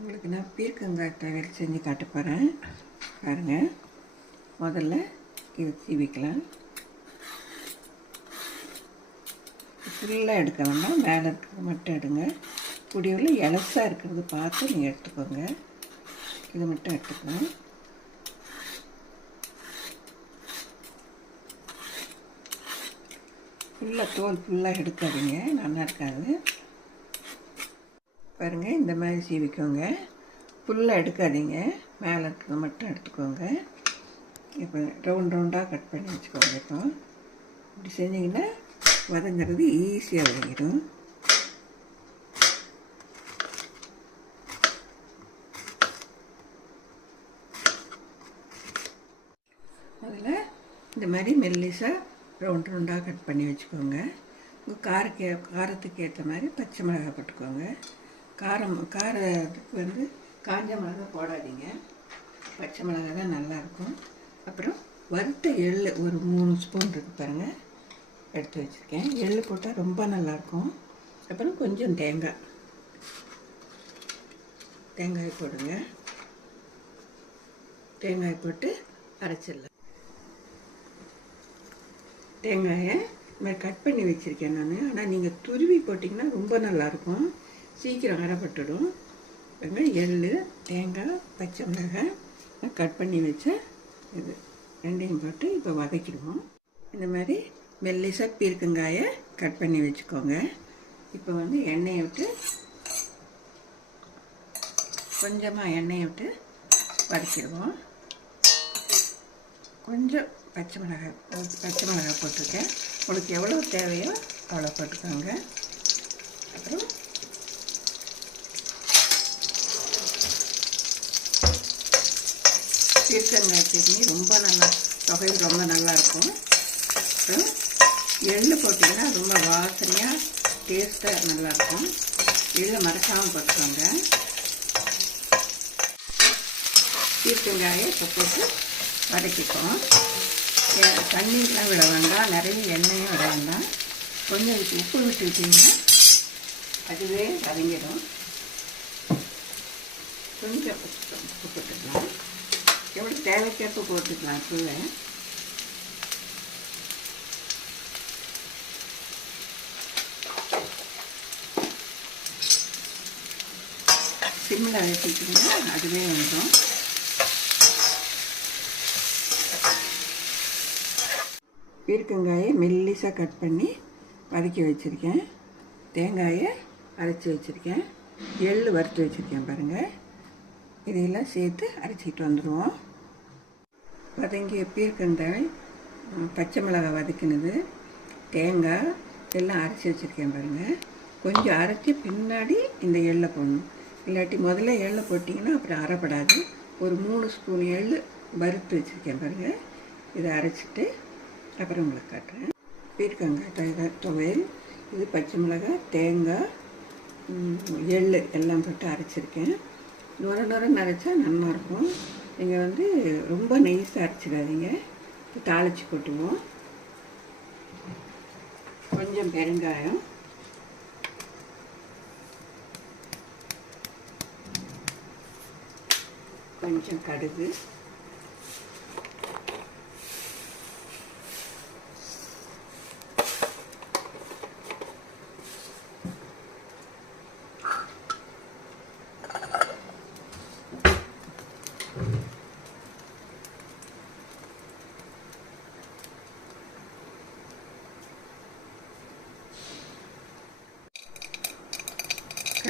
உங்களுக்கு நான் பீர்க்கங்காய் துவையல் செஞ்சு காட்ட போகிறேன். பாருங்கள், முதல்ல இது சீவிக்கலாம். ஃபுல்லாக எடுக்க வேண்டாம், மேலே இருக்கிறது மட்டும் எடுங்க. குடியில் இலசாக இருக்கிறது பார்த்து நீங்கள் எடுத்துக்கோங்க. இது மட்டும் எடுத்துக்கணும். ஃபுல்லாக தோல் ஃபுல்லாக எடுக்காதீங்க, நல்லா இருக்காது. பாருங்கள், இந்த மாதிரி சீவிக்கோங்க. ஃபுல்லாக எடுக்காதீங்க, மேலே இருக்கிறது மட்டும் எடுத்துக்கோங்க. இப்போ ரவுண்டாக கட் பண்ணி வச்சுக்கோங்க. இப்போ இப்படி செஞ்சிங்கன்னா வதங்கிறது ஈஸியாக வதங்கிடும். அதில் இந்த மாதிரி மெல்லிசாக ரவுண்டாக கட் பண்ணி வச்சுக்கோங்க. உங்கள் காரத்துக்கு ஏற்ற மாதிரி பச்சை மிளகாய் போட்டுக்கோங்க. காரத்துக்கு வந்து காஞ்ச மிளகாய் போடாதீங்க, பச்சை மிளகாய் தான் நல்லாயிருக்கும். அப்புறம் வறுத்த எள் ஒரு 3 ஸ்பூன் இருக்குது பாருங்கள், எடுத்து வச்சுருக்கேன். எள் போட்டால் ரொம்ப நல்லாயிருக்கும். அப்புறம் கொஞ்சம் தேங்காய் போடுங்க. தேங்காய் போட்டு அரைச்சிடலாம். தேங்காயை இது மாதிரி கட் பண்ணி வச்சுருக்கேன் நான். ஆனால் நீங்கள் துருவி போட்டிங்கன்னா ரொம்ப நல்லாயிருக்கும், சீக்கிரம் அரைப்பட்டுடும். எள், தேங்காய், பச்சை மிளகாய் கட் பண்ணி வச்ச இது ரெண்டையும் போட்டு இப்போ வதக்கிடுவோம். இந்த மாதிரி மெல்லிசாக பீர்க்கங்காயை கட் பண்ணி வச்சுக்கோங்க. இப்போ வந்து எண்ணெயை விட்டு கொஞ்சமாக எண்ணெயை விட்டு வதக்கிடுவோம். கொஞ்சம் பச்சை மிளகாய் போட்டிருக்கேன். உங்களுக்கு எவ்வளோ தேவையோ அவ்வளோ போட்டுக்கோங்க. அப்புறம் பீர்க்கங்காய் சட்னி ரொம்ப நல்லா, தொகையில் ரொம்ப நல்லாயிருக்கும். அப்புறம் எள் போட்டிங்கன்னா ரொம்ப வாசனையாக டேஸ்ட்டாக நல்லாயிருக்கும். எள்ளை மறக்காமல் போட்டுக்கோங்க. பீர்க்கங்காயை இப்போ போட்டு வதக்கிப்போம். தண்ணியெலாம் விட வேண்டாம், நிறைய எண்ணெயும் விட வேண்டாம். கொஞ்சம் உப்பு விட்டு விட்டிங்கன்னா அதுவே வதங்கிடும். கொஞ்சம் உப்பு போட்டுக்கலாம், எவ்வளோ தேவைக்கேற்ப போட்டுக்கலாம். இப்போவே சிம்மில் வச்சுட்டிங்கன்னா அதுவே வந்துடும். பீர்க்கங்காயை மெல்லிசாக கட் பண்ணி வதக்கி வச்சுருக்கேன். தேங்காயை அரைச்சி வச்சுருக்கேன். எள் வறுத்து வச்சுருக்கேன் பாருங்கள். இதையெல்லாம் சேர்த்து அரைச்சிட்டு வந்துடுவோம். வதங்கிய பீர்க்கங்காய், பச்சை மிளகாய் வதக்கினது, தேங்காய் எல்லாம் அரைச்சி வச்சுருக்கேன் பாருங்கள். கொஞ்சம் அரைச்சி பின்னாடி இந்த எள்ளை போடணும். இல்லாட்டி முதல்ல எள்ளை போட்டிங்கன்னா அப்புறம் அரைப்படாது. ஒரு 3 ஸ்பூன் எள் வறுத்து வச்சுருக்கேன் பாருங்கள். இதை அரைச்சிட்டு அப்புறம் உங்களுக்கு காட்டுறேன். பீர்க்கங்காய் துவையல் இது பச்சை மிளகாய், தேங்காய், எள் எல்லாம் போட்டு அரைச்சிருக்கேன். நுர அரைச்சா நல்லாயிருக்கும். நீங்கள் வந்து ரொம்ப நெய்ஸாக அரைச்சிடாதீங்க. தாளித்து கொட்டுவோம். கொஞ்சம் பெருங்காயம், கொஞ்சம் கடுகு,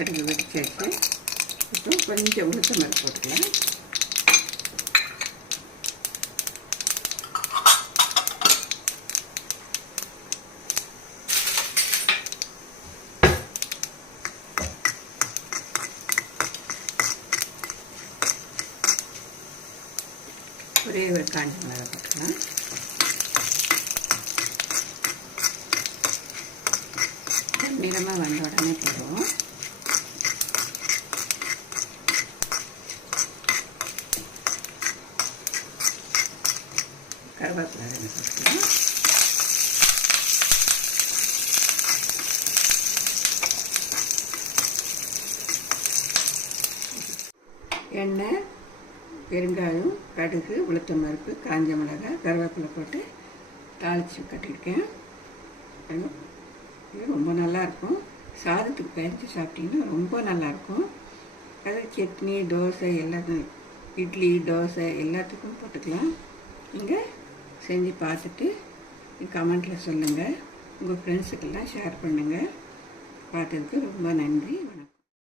கடுகு வெடிச்சாச்சு. இப்போ கொஞ்சம் உளுத்தம் பருப்பு போட்டுக்கலாம். ஒரே ஒரு காஞ்ச மிளகாய் போட்டுக்கலாம். நிறமாக வந்த உடனே போடுவோம். கருவேப்பிலை போட்டுக்கலாம். எண்ணெய், பெருங்காயம், கடுகு, உளுத்தம் பருப்பு, காஞ்ச மிளகாய், கருவேப்பிலை போட்டு தாளித்து கட்டியிருக்கேன். இது ரொம்ப நல்லாயிருக்கும். சாதத்துக்கு பிணைச்சி சாப்பிட்டிங்கன்னா ரொம்ப நல்லாயிருக்கும். அது சட்னி, தோசை எல்லாத்துக்கும், இட்லி, தோசை எல்லாத்துக்கும் போட்டுக்கலாம். நீங்கள் செஞ்சு பார்த்துட்டு கமெண்ட்டில் சொல்லுங்கள். உங்கள் ஃப்ரெண்ட்ஸுக்கெல்லாம் ஷேர் பண்ணுங்கள். பார்த்ததுக்கு ரொம்ப நன்றி.